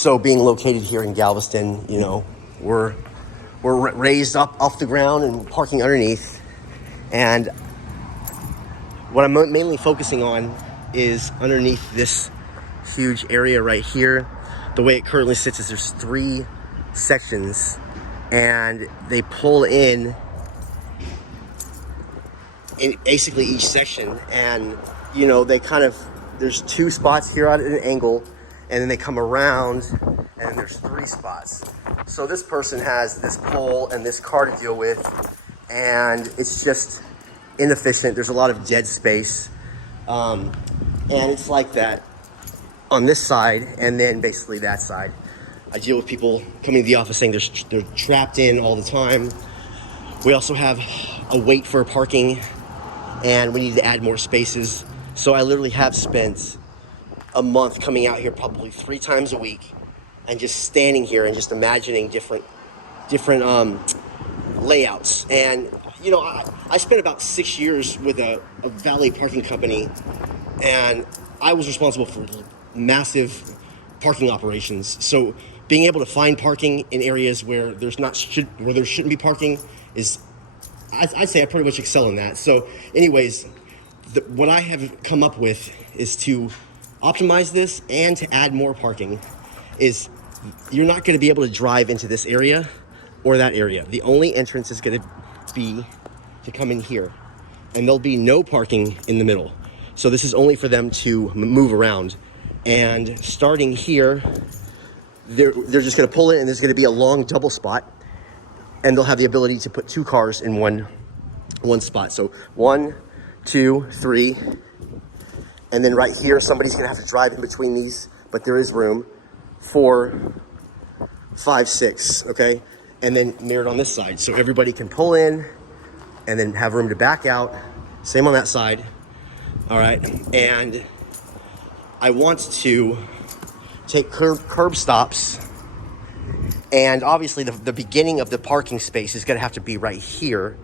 So being located here in Galveston, you know, we're raised up off the ground and parking underneath. And what I'm mainly focusing on is underneath this huge area right here. The way it currently sits is there's 3 sections, and they pull in basically each section, and you know, they kind of, there's 2 spots here at an angle, and then they come around and there's 3 spots. So this person has this pole and this car to deal with, and it's just inefficient. There's a lot of dead space, and it's like that on this side, and then basically that side. I deal with people coming to the office saying they're trapped in all the time. We also have a wait for parking, and we need to add more spaces. So I literally have spent a month coming out here probably 3 times a week and just standing here and just imagining different layouts. And you know, I spent about 6 years with a valet parking company, and I was responsible for massive parking operations. So being able to find parking in areas where there shouldn't be parking is, I'd say I pretty much excel in that. So anyways, what I have come up with is to optimize this and to add more parking. Is you're not going to be able to drive into this area or that area. The only entrance is going to be to come in here, and there'll be no parking in the middle. So this is only for them to move around. And starting here, they're just going to pull in, and there's going to be a long double spot, and they'll have the ability to put 2 cars in one spot. So 1, 2, 3, and then right here somebody's going to have to drive in between these, but there is room. 4, 5, 6, okay, and then mirrored on this side, so everybody can pull in and then have room to back out. Same on that side. All right, and I want to take curb stops, and obviously the beginning of the parking space is going to have to be right here.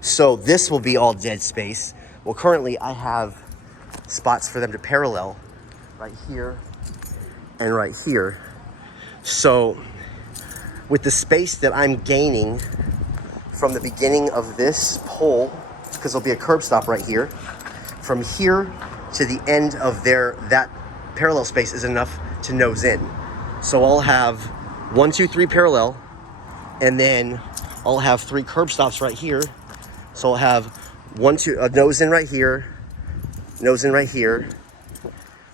So this will be all dead space. Well, currently I have spots for them to parallel right here and right here. So with the space that I'm gaining from the beginning of this pole, because there'll be a curb stop right here, from here to the end of that parallel space is enough to nose in. So I'll have 1, 2, 3 parallel, and then I'll have 3 curb stops right here. So I'll have 1, 2, a nose in right here, nose in right here,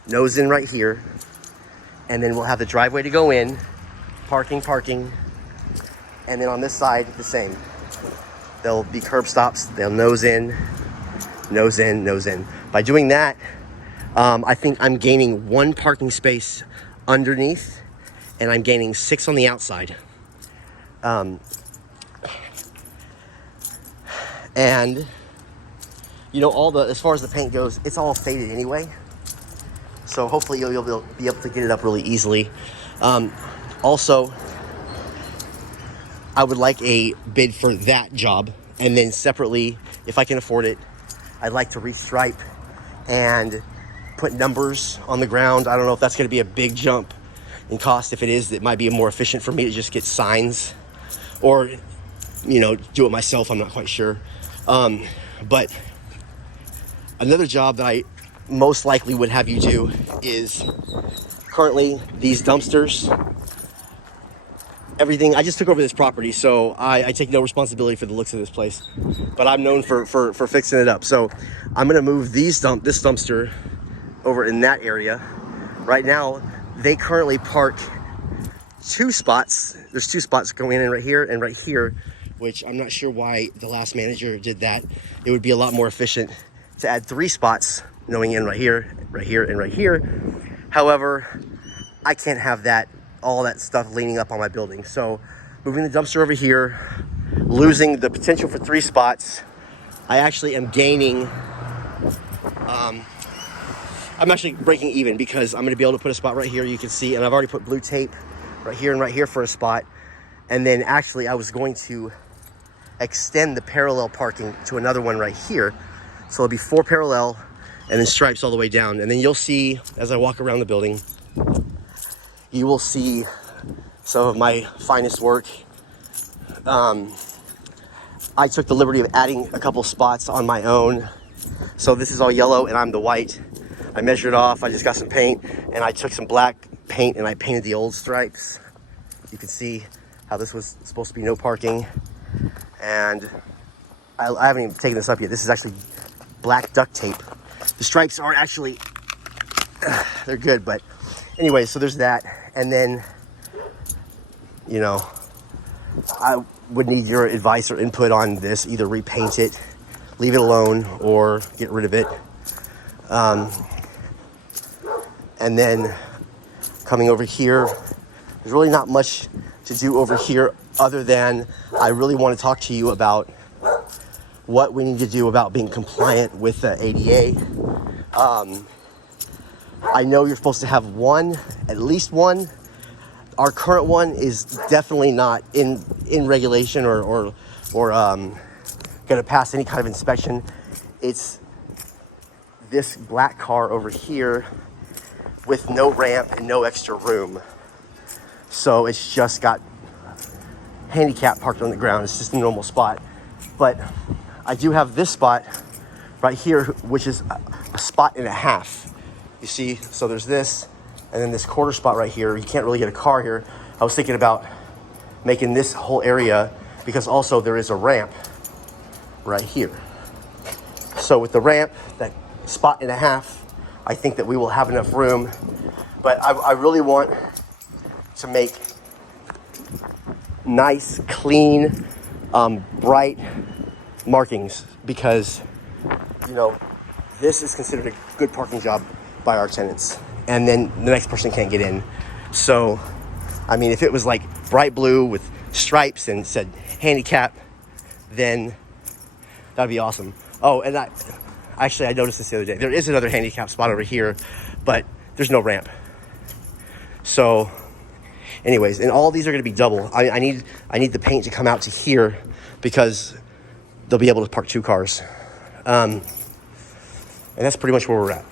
nose in right here, and then we'll have the driveway to go in, parking, and then on this side the same. There'll be curb stops, they'll nose in, nose in, nose in. By doing that, I think I'm gaining 1 parking space underneath, and I'm gaining 6 on the outside. And you know, as far as the paint goes, it's all faded anyway. So hopefully you'll be able to get it up really easily. Also, I would like a bid for that job, and then separately, if I can afford it, I'd like to restripe and put numbers on the ground. I don't know if that's going to be a big jump in cost. If it is, it might be more efficient for me to just get signs, or you know, do it myself. I'm not quite sure. But another job that I most likely would have you do is currently these dumpsters. Everything, I just took over this property, so I take no responsibility for the looks of this place, but I'm known for fixing it up. So I'm gonna move this dumpster over in that area. Right now, they currently park 2 spots. There's 2 spots going in right here and right here, which I'm not sure why the last manager did that. It would be a lot more efficient to add 3 spots going in right here, right here, and right here. However, I can't have all that stuff leaning up on my building. So moving the dumpster over here, losing the potential for 3 spots, I actually am gaining, I'm actually breaking even, because I'm gonna be able to put a spot right here, you can see, and I've already put blue tape right here and right here for a spot. And then actually I was going to extend the parallel parking to another one right here. So it'll be 4 parallel and then stripes all the way down. And then you'll see as I walk around the building, you will see some of my finest work. I took the liberty of adding a couple spots on my own. So this is all yellow and I'm the white. I measured off, I just got some paint, and I took some black paint and I painted the old stripes. You can see how this was supposed to be no parking. And I haven't even taken this up yet. This is actually black duct tape. The stripes aren't actually, they're good, but anyway, so there's that. And then, you know, I would need your advice or input on this. Either repaint it, leave it alone, or get rid of it. And then coming over here, there's really not much to do over here other than I really want to talk to you about what we need to do about being compliant with the ADA. I know you're supposed to have one, at least one. Our current one is definitely not in regulation or going to pass any kind of inspection. It's this black car over here with no ramp and no extra room. So it's just got handicap parked on the ground. It's just a normal spot. But I do have this spot right here, which is a spot and a half. You see, so there's this, and then this quarter spot right here. You can't really get a car here. I was thinking about making this whole area, because also there is a ramp right here. So with the ramp, that spot and a half, I think that we will have enough room. But I really want to make nice, clean, bright markings, because, you know, this is considered a good parking job by our tenants, and then the next person can't get in. So, I mean, if it was like bright blue with stripes and said handicap, then that'd be awesome. Oh, and I noticed this the other day. There is another handicap spot over here, but there's no ramp. So, anyways, and all these are going to be double. I need the paint to come out to here, because they'll be able to park two cars. And that's pretty much where we're at.